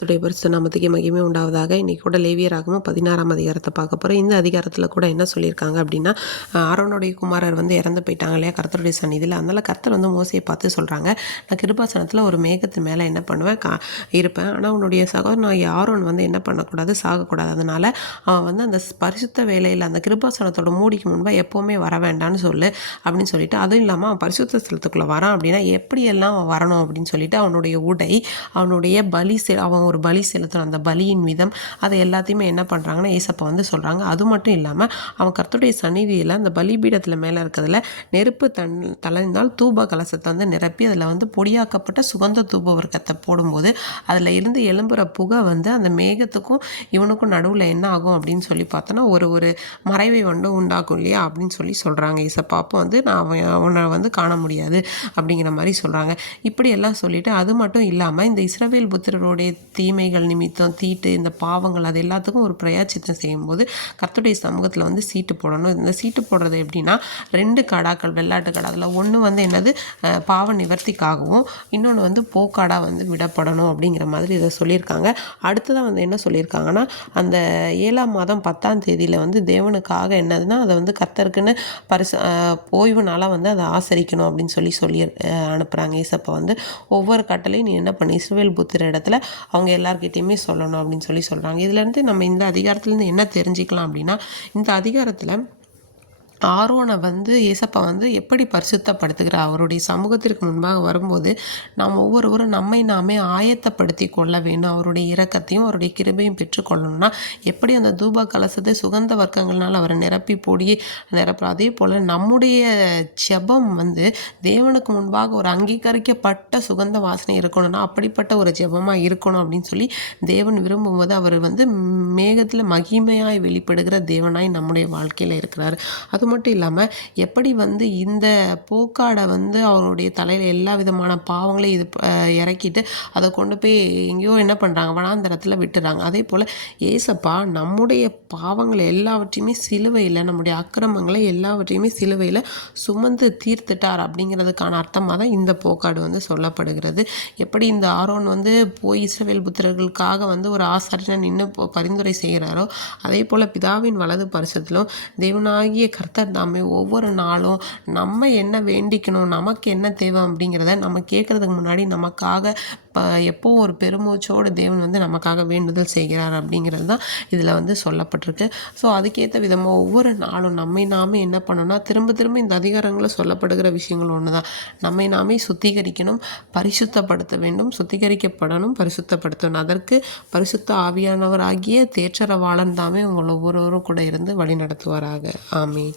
கர்த்தருடைய பரிசுத்த நாமத்துக்கு மகிமை உண்டாவதாக. இன்றைக்கி கூட லேவியராகமம் 16ஆம் அதிகாரத்தை பார்க்க போகிறோம். இந்த அதிகாரத்தில் கூட என்ன சொல்லியிருக்காங்க அப்படின்னா, ஆரோனுடைய குமாரர் இறந்து போயிட்டாங்க இல்லையா கர்த்தருடைய சந்நிதியில். அதனால் கர்த்தர் மோசையை பார்த்து சொல்கிறாங்க, நான் கிருபாசனத்தில் ஒரு மேகத்து மேலே என்ன பண்ணுவேன் இருப்பேன். ஆனால் உன்னுடைய சகோதரனாகிய ஆரோன் என்ன பண்ணக்கூடாது, சாகக்கூடாது. அதனால் அவன் அந்த பரிசுத்த வேலையில் அந்த கிருபாசனத்தோட மூடிக்கு முன்பாக எப்போவுமே வர வேண்டான்னு சொல்லு அப்படின்னு சொல்லிட்டு, அதுவும் இல்லாமல் அவன் பரிசுத்த ஸ்தலத்துக்குள்ளே வரான் அப்படின்னா எப்படியெல்லாம் அவன் வரணும் அப்படின்னு சொல்லிட்டு அவனுடைய உடை, அவனுடைய அவன் ஒரு பலி செலுத்தணும், அந்த பலியின் விதம், அதை எல்லாத்தையுமே என்ன பண்ணுறாங்கன்னா ஏசப்பா சொல்கிறாங்க. அது மட்டும் இல்லாமல் அவன் கர்த்தருடைய சந்நிதியில் அந்த பலிபீடத்தில் மேலே இருக்கிறதுல நெருப்பு தலைந்தால் தூப கலசத்தை நிரப்பி அதில் பொடியாக்கப்பட்ட சுகந்த தூப வர்க்கத்தை போடும்போது அதில் இருந்து எழும்புகிற புகை அந்த மேகத்துக்கும் இவனுக்கும் நடுவில் என்ன ஆகும் அப்படின்னு சொல்லி பார்த்தோன்னா ஒரு மறைவை உண்டாகும் இல்லையா அப்படின்னு சொல்கிறாங்க ஏசப்பா. அப்போ நான் அவனை காண முடியாது அப்படிங்கிற மாதிரி சொல்கிறாங்க. இப்படி எல்லாம் சொல்லிவிட்டு அது மட்டும் இல்லாமல் இந்த இஸ்ரவேல் புத்திரருடைய தீமைகள் நிமித்தம் தீட்டு இந்த பாவங்கள் அது எல்லாத்துக்கும் ஒரு பிரயாச்சித்தம் செய்யும்போது கர்த்தருடைய சமூகத்தில் சீட்டு போடணும். இந்த சீட்டு போடுறது எப்படின்னா 2 கடாக்கள், வெள்ளாட்டு கடா, அதில் ஒன்று என்னது பாவ நிவர்த்திக்காகவும் இன்னொன்று போக்காடாக விடப்படணும் அப்படிங்கிற மாதிரி இதை சொல்லியிருக்காங்க. அடுத்ததான் என்ன சொல்லியிருக்காங்கன்னா, அந்த 7ஆம் மாதம் 10ஆம் தேதியில் தேவனுக்காக என்னதுன்னா அதை கர்த்தருக்குன்னு ஓய்வு நாளாக அதை ஆசரிக்கணும் அப்படின்னு சொல்லி அனுப்புகிறாங்க ஏசப்பா. ஒவ்வொரு கட்டளையும் நீ என்ன பண்ணி இஸ்ரவேல் புத்திர இடத்துல அவங்க எல்லார்கிட்டையுமே சொல்லணும் அப்படின்னு சொல்கிறாங்க. இதுலேருந்து நம்ம இந்த அதிகாரத்துலேருந்து என்ன தெரிஞ்சுக்கலாம் அப்படின்னா, இந்த அதிகாரத்தில் ஆரோனை ஏசப்பா எப்படி பரிசுத்தப்படுத்துகிறார். அவருடைய சமூகத்திற்கு முன்பாக வரும்போது நாம் ஒவ்வொருவரும் நம்மை நாமே ஆயத்தப்படுத்தி கொள்ள வேண்டும். அவருடைய இரக்கத்தையும் அவருடைய கிருபையும் பெற்றுக்கொள்ளணும்னா எப்படி அந்த தூப கலசத்தை சுகந்த வர்க்கங்கள்னால் அவரை நிரப்பி போடி அதே போல் நம்முடைய ஜெபம் தேவனுக்கு முன்பாக ஒரு அங்கீகரிக்கப்பட்ட சுகந்த வாசனை இருக்கணும்னா அப்படிப்பட்ட ஒரு ஜெபமாக இருக்கணும் அப்படின்னு தேவன் விரும்பும்போது அவர் மேகத்தில் மகிமையாய் வெளிப்படுகிற தேவனாய் நம்முடைய வாழ்க்கையில் இருக்கிறார். அது மட்டும் இல்லாமல் எப்படி இந்த போக்காடை அவருடைய தலையில் எல்லா விதமான பாவங்களையும் இது இறக்கிட்டு அதை கொண்டு போய் எங்கேயோ என்ன பண்ணுறாங்க, வனாந்தரத்தில் விட்டுறாங்க. அதே போல் ஏசப்பா நம்முடைய பாவங்களை எல்லாவற்றையுமே சிலுவையில், நம்முடைய அக்கிரமங்களை எல்லாவற்றையுமே சிலுவையில் சுமந்து தீர்த்துட்டார் அப்படிங்கிறதுக்கான அர்த்தமாக தான் இந்த போக்காடு சொல்லப்படுகிறது. எப்படி இந்த ஆரோன் போய் இஸ்ரவேல் புத்திரர்களுக்காக ஒரு ஆசாரியனை நின்று பரிந்துரை செய்கிறாரோ அதே போல் பிதாவின் வலது பரிசத்திலும் தேவனாகிய கர்த்தர் நாம ஒவ்வொரு நாளும் நம்ம என்ன வேண்டிக்கணும், நமக்கு என்ன தேவை அப்படிங்கிறத நம்ம கேட்கறதுக்கு முன்னாடி நமக்காக எப்போ ஒரு பெருமூச்சோடு தேவன் நமக்காக வேண்டுதல் செய்கிறார் அப்படிங்கிறது தான் இதில் சொல்லப்பட்டிருக்கு. ஸோ அதுக்கேற்ற விதமாக ஒவ்வொரு நாளும் நம்மை நாமே என்ன பண்ணணும்னா திரும்ப திரும்ப இந்த அதிகாரங்களில் சொல்லப்படுகிற விஷயங்கள் ஒன்று தான். நம்மை நாமே சுத்திகரிக்கணும், பரிசுத்தப்படுத்த வேண்டும், சுத்திகரிக்கப்படணும், பரிசுத்தப்படுத்தணும். அதற்கு பரிசுத்த ஆவியானவராகிய தேற்றரவாளன் தாமே உங்கள் ஒவ்வொருவரும் கூட இருந்து வழி நடத்துவாராக. ஆமீன்.